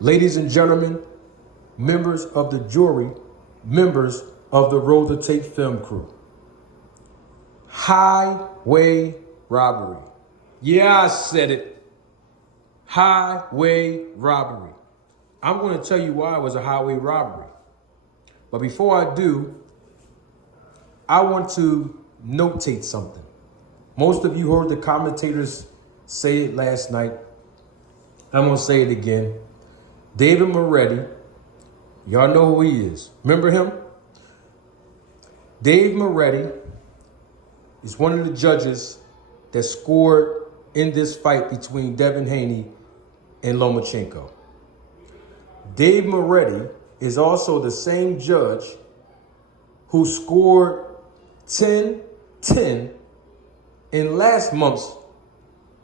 Ladies and gentlemen, members of the jury, members of the Roll the Tape film crew. Highway robbery. Yeah, I said it. Highway robbery. I'm going to tell you why it was a highway robbery. But before I do, I want to notate something. Most of you heard the commentators say it last night. I'm going to say it again. David Moretti, y'all know who he is. Remember him? Dave Moretti is one of the judges that scored in this fight between Devin Haney and Lomachenko. Dave Moretti is also the same judge who scored 10-10 in last month's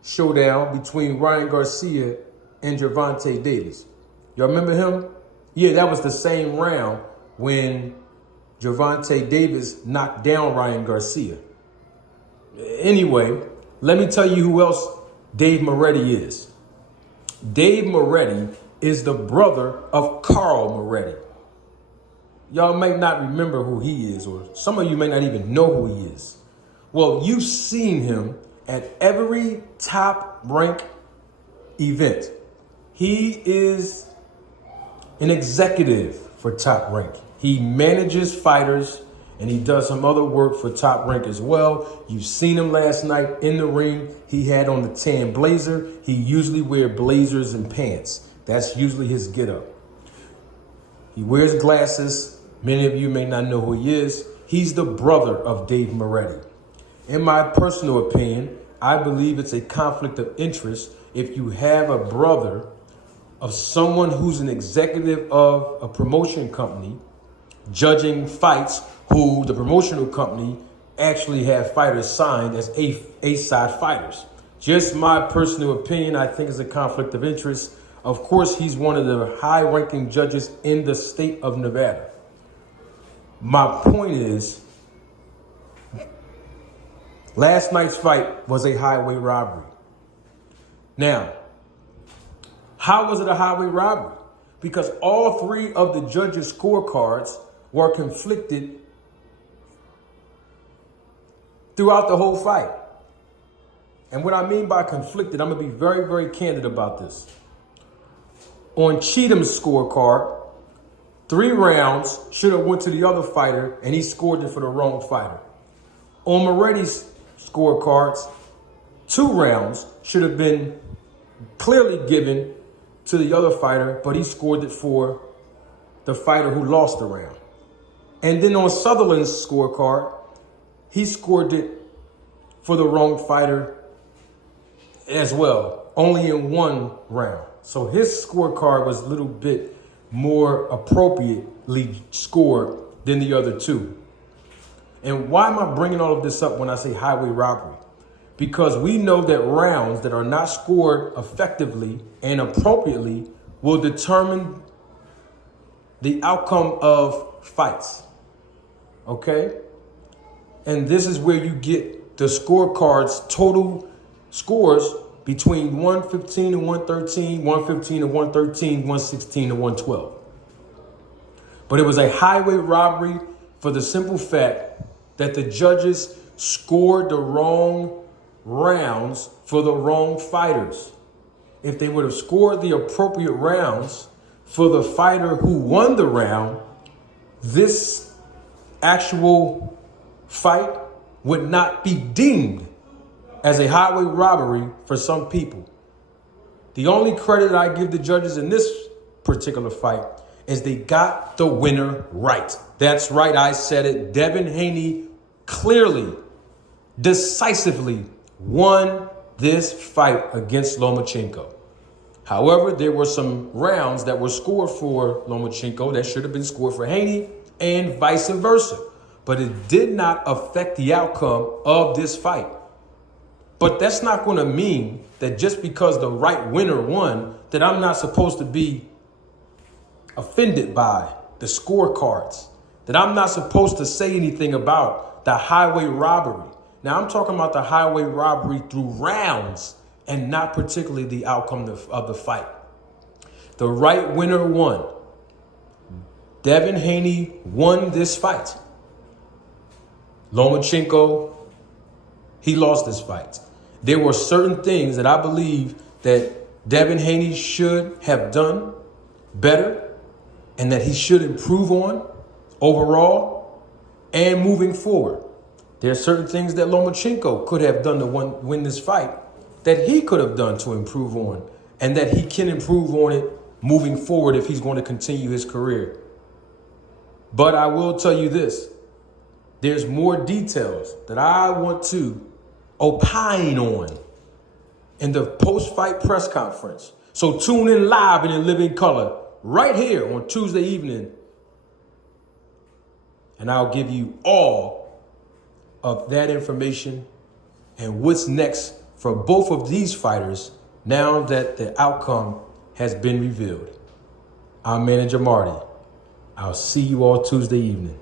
showdown between Ryan Garcia and Gervonta Davis. Y'all remember him? Yeah, that was the same round when Gervonta Davis knocked down Ryan Garcia. Anyway, let me tell you who else Dave Moretti is. Dave Moretti is the brother of Carl Moretti. Y'all may not remember who he is, or some of you may not even know who he is. Well, you've seen him at every top rank event. He is an executive for Top Rank. He manages fighters and he does some other work for Top Rank as well. You've seen him last night in the ring. He had on the tan blazer. He usually wears blazers and pants. That's usually his getup. He wears glasses. Many of you may not know who he is. He's the brother of Dave Moretti. In my personal opinion, I believe it's a conflict of interest if you have a brother of someone who's an executive of a promotion company judging fights who the promotional company actually have fighters signed as A-side fighters. Just my personal opinion, I think it's a conflict of interest. Of course, he's one of the high-ranking judges in the state of Nevada. My point is, last night's fight was a highway robbery. Now, how was it a highway robbery? Because all three of the judges' scorecards were conflicted throughout the whole fight. And what I mean by conflicted, I'm going to be very, very candid about this. On Cheatham's scorecard, 3 rounds should have went to the other fighter, and he scored it for the wrong fighter. On Moretti's scorecards, 2 rounds should have been clearly given to the other fighter, but he scored it for the fighter who lost the round. And then on Sutherland's scorecard, he scored it for the wrong fighter as well, only in 1 round. So his scorecard was a little bit more appropriately scored than the other 2. And why am I bringing all of this up when I say highway robbery? Because we know that rounds that are not scored effectively and appropriately will determine the outcome of fights. Okay? And this is where you get the scorecards, total scores between 115 and 113, 115 and 113, 116 and 112. But it was a highway robbery for the simple fact that the judges scored the wrong rounds for the wrong fighters. If they would have scored the appropriate rounds for the fighter who won the round, this actual fight would not be deemed as a highway robbery for some people. The only credit I give the judges in this particular fight is they got the winner right. That's right, I said it. Devin Haney clearly, decisively won this fight against Lomachenko. However, there were some rounds that were scored for Lomachenko that should have been scored for Haney and vice versa. But it did not affect the outcome of this fight. But that's not going to mean that just because the right winner won, that I'm not supposed to be offended by the scorecards, that I'm not supposed to say anything about the highway robbery. Now, I'm talking about the highway robbery through rounds and not particularly the outcome of the fight. The right winner won. Devin Haney won this fight. Lomachenko, he lost this fight. There were certain things that I believe that Devin Haney should have done better and that he should improve on overall and moving forward. There are certain things that Lomachenko could have done to win this fight that he could have done to improve on and that he can improve on it moving forward if he's going to continue his career. But I will tell you this. There's more details that I want to opine on in the post-fight press conference. So tune in live and in living color right here on Tuesday evening. And I'll give you all of that information and what's next for both of these fighters now that the outcome has been revealed. I'm Manager Marty. I'll see you all Tuesday evening.